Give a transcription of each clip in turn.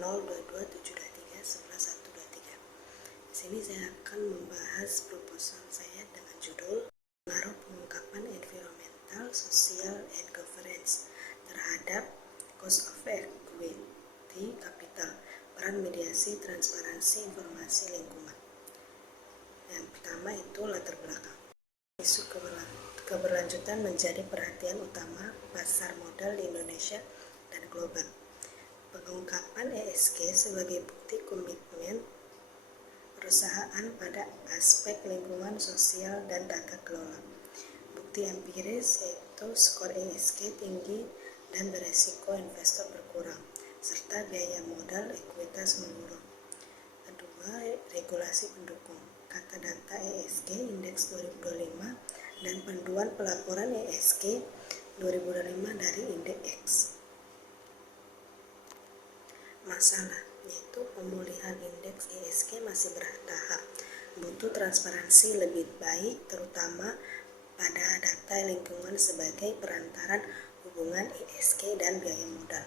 022731123. Di sini saya akan membahas proposal saya dengan judul pengaruh pengungkapan environmental, social, and governance terhadap cost of equity capital, peran mediasi, transparansi, informasi lingkungan. Yang pertama itu latar belakang. Isu keberlanjutan menjadi perhatian utama pasar modal di Indonesia dan global. Pengungkapan ESG sebagai bukti komitmen perusahaan pada aspek lingkungan, sosial, dan tata kelola. Bukti empiris yaitu skor ESG tinggi dan beresiko investor berkurang, serta biaya modal ekuitas menurun. Kedua, regulasi pendukung. Kata data ESG Indeks 2025 dan panduan pelaporan ESG 2025 dari Indeks. Masalah yaitu pemulihan indeks ESG masih bertahap, butuh transparansi lebih baik terutama pada data lingkungan sebagai perantaran hubungan ESG dan biaya modal.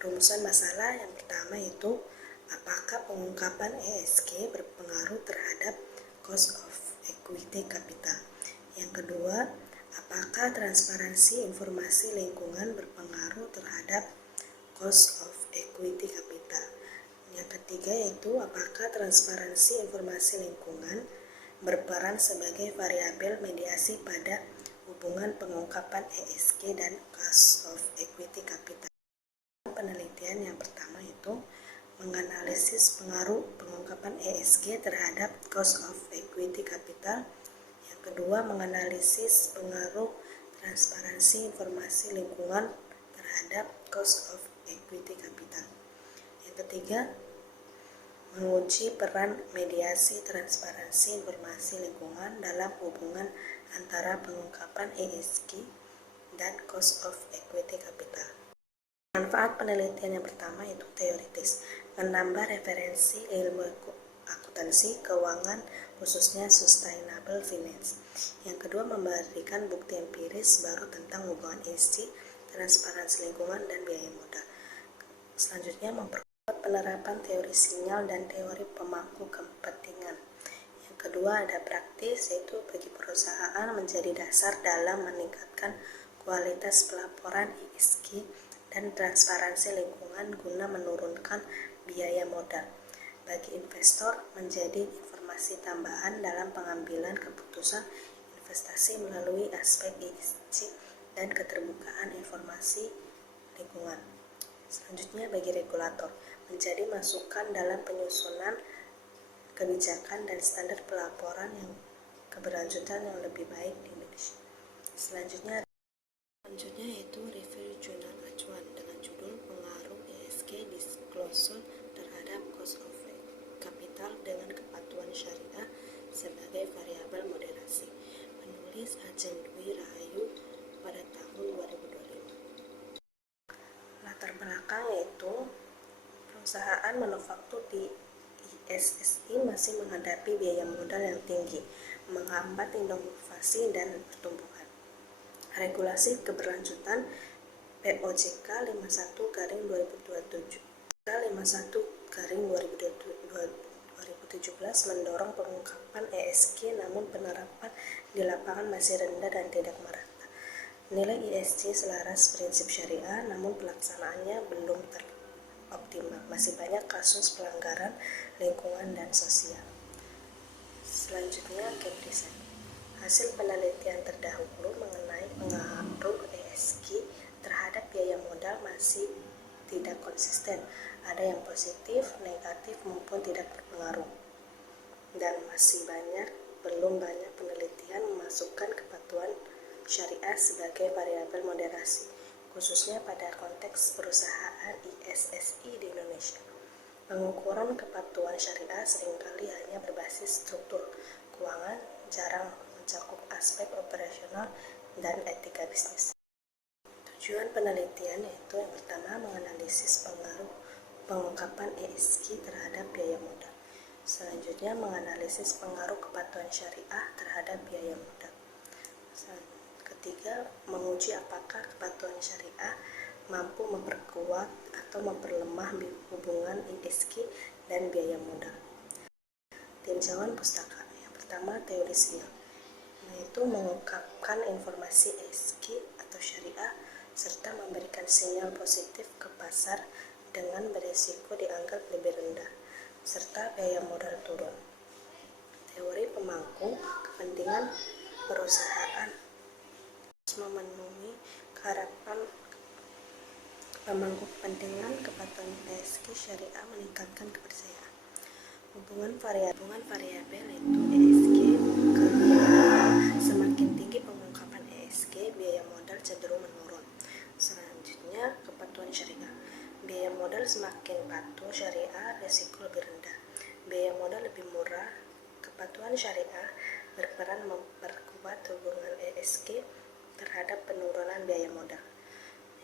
Rumusan masalah yang pertama itu apakah pengungkapan ESG berpengaruh terhadap cost of equity capital. Yang kedua, apakah transparansi informasi lingkungan berpengaruh terhadap cost of equity capital. Yang ketiga yaitu apakah transparansi informasi lingkungan berperan sebagai variabel mediasi pada hubungan pengungkapan ESG dan cost of equity capital. Penelitian yang pertama itu menganalisis pengaruh pengungkapan ESG terhadap cost of equity capital. Yang kedua, menganalisis pengaruh transparansi informasi lingkungan terhadap cost of equity capital. Yang ketiga, menguji peran mediasi transparansi informasi lingkungan dalam hubungan antara pengungkapan ESG dan cost of equity capital. Manfaat penelitian yang pertama itu teoritis, menambah referensi ilmu akuntansi keuangan khususnya sustainable finance. Yang kedua, memberikan bukti empiris baru tentang hubungan ESG, transparansi lingkungan, dan biaya modal. Selanjutnya, memperkuat penerapan teori sinyal dan teori pemangku kepentingan. Yang kedua, ada praktis, yaitu bagi perusahaan menjadi dasar dalam meningkatkan kualitas pelaporan ESG dan transparansi lingkungan guna menurunkan biaya modal. Bagi investor menjadi informasi tambahan dalam pengambilan keputusan investasi melalui aspek ESG dan keterbukaan informasi lingkungan. Selanjutnya, bagi regulator menjadi masukan dalam penyusunan kebijakan dan standar pelaporan yang keberlanjutan yang lebih baik di Indonesia. Selanjutnya yaitu review jurnal acuan dengan judul pengaruh ESG disclosure terhadap cost of capital dengan kepatuhan syariah sebagai variabel moderasi. Penulis Ajeng Dwi Rahayu pada tahun 2025. Latar belakang yaitu perusahaan manufaktur di ISSI masih menghadapi biaya modal yang tinggi, menghambat inovasi dan pertumbuhan. Regulasi keberlanjutan POJK 51/2027 51/2017 mendorong pengungkapan ESG, namun penerapan di lapangan masih rendah dan tidak merata. Nilai ESG selaras prinsip syariah, namun pelaksanaannya belum optimal. Masih banyak kasus pelanggaran lingkungan dan sosial. Selanjutnya, gap design. Hasil penelitian terdahulu mengenai pengaruh ESG terhadap biaya modal masih tidak konsisten. Ada yang positif, negatif, maupun tidak berpengaruh. Dan belum banyak penelitian memasukkan kepatuhan syariah sebagai variabel moderasi, khususnya pada konteks perusahaan ISSI di Indonesia. Pengukuran kepatuhan syariah seringkali hanya berbasis struktur keuangan, jarang mencakup aspek operasional dan etika bisnis. Tujuan penelitian yaitu yang pertama menganalisis pengaruh pengungkapan ESG terhadap biaya modal. Selanjutnya menganalisis pengaruh kepatuhan syariah terhadap biaya modal. Ketiga, menguji apakah kepatuhan syariah mampu memperkuat atau atau memperlemah hubungan ISG dan biaya modal. Tinjauan pustaka. Yang pertama, teori sinyal, yaitu mengungkapkan informasi ESG atau syariah serta memberikan sinyal positif ke pasar dengan berisiko dianggap lebih rendah serta biaya modal turun. Teori pemangku kepentingan perusahaan memenuhi harapan pemangku kepentingan kepatuhan ESG syariah meningkatkan kepercayaan. Hubungan variabel yaitu ESG ke biaya modal. Semakin tinggi pengungkapan ESG, biaya modal cenderung menurun. Selanjutnya, kepatuhan syariah. Biaya modal semakin patuh syariah, risiko lebih rendah. Biaya modal lebih murah. Kepatuhan syariah berperan memperkuat hubungan ESG terhadap penurunan biaya modal.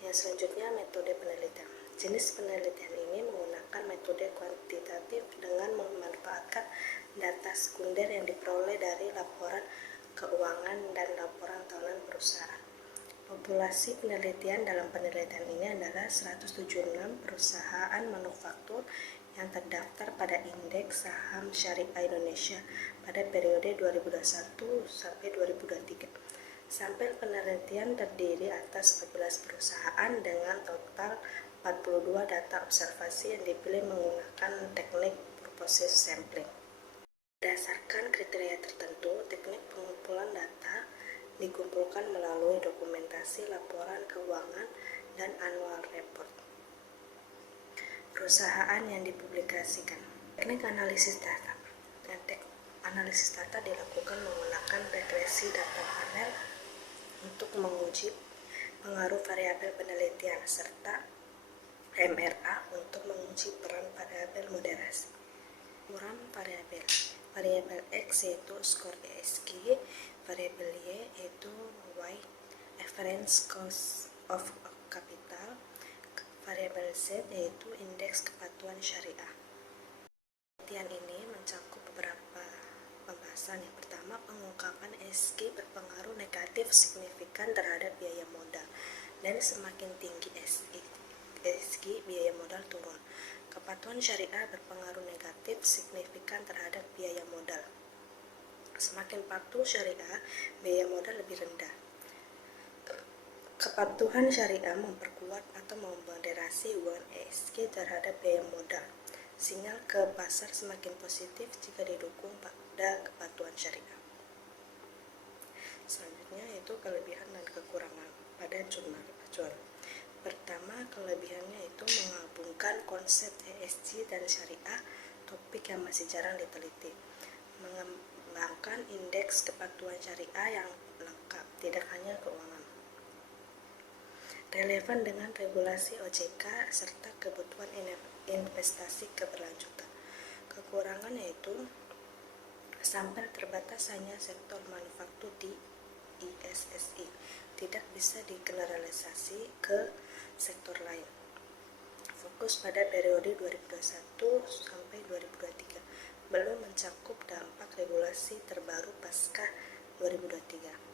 Yang selanjutnya, metode penelitian. Jenis penelitian ini menggunakan metode kuantitatif dengan memanfaatkan data sekunder yang diperoleh dari laporan keuangan dan laporan tahunan perusahaan. Populasi penelitian dalam penelitian ini adalah 176 perusahaan manufaktur yang terdaftar pada Indeks Saham Syariah Indonesia pada periode 2021 sampai 2023. Sampel penelitian terdiri atas 14 perusahaan dengan total 42 data observasi yang dipilih menggunakan teknik purposive sampling. Berdasarkan kriteria tertentu, teknik pengumpulan data dikumpulkan melalui dokumentasi laporan keuangan dan annual report perusahaan yang dipublikasikan. Teknik analisis data. Teknik analisis data dilakukan menggunakan regresi data panel untuk menguji pengaruh variabel penelitian serta MRA untuk menguji peran variabel moderasi. Ukuran variabel. Variabel X yaitu skor ESG, variabel Y yaitu Y average cost of capital, variabel Z yaitu indeks kepatuhan syariah. Penelitian ini mencakup beberapa pembahasan. Yang pertama, pengungkapan ESG berpengaruh negatif signifikan terhadap biaya modal, dan semakin tinggi ESG biaya modal turun. Kepatuhan syariah berpengaruh negatif signifikan terhadap biaya modal. Semakin patuh syariah, biaya modal lebih rendah. Kepatuhan syariah memperkuat atau memoderasi hubungan ESG terhadap biaya modal. Sinyal ke pasar semakin positif jika didukung pada kepatuhan syariah. Selanjutnya yaitu kelebihan dan kekurangan pada jurnal acuan. Pertama, kelebihannya itu menggabungkan konsep ESG dan syariah, topik yang masih jarang diteliti. Mengembangkan indeks kepatuhan syariah yang lengkap, tidak hanya keuangan. Relevan dengan regulasi OJK serta kebutuhan investasi keberlanjutan. Kekurangan yaitu sampel terbatas, hanya sektor manufaktur di ISSI, tidak bisa digeneralisasi ke sektor lain. Fokus pada periode 2021 sampai 2023, belum mencakup dampak regulasi terbaru pasca 2023.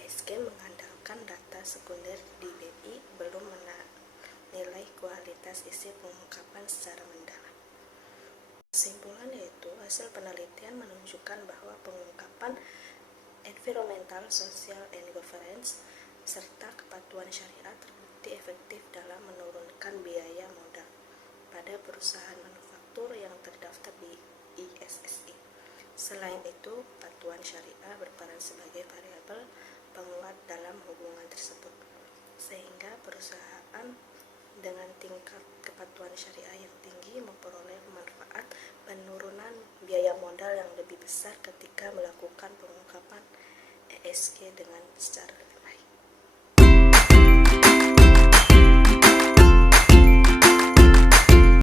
ESG mengandalkan data sekunder di BI, belum menilai kualitas isi pengungkapan secara mendalam. Kesimpulan yaitu hasil penelitian menunjukkan bahwa pengungkapan environmental, social, and governance serta kepatuhan syariah terbukti efektif dalam menurunkan biaya modal pada perusahaan manufaktur yang terdaftar di ISSI. Selain itu, kepatuhan syariah berperan sebagai variabel penguat dalam hubungan tersebut, sehingga perusahaan dengan tingkat kepatuhan syariah yang tinggi memperoleh manfaat penurunan biaya modal yang lebih besar ketika melakukan pengungkapan ESG dengan secara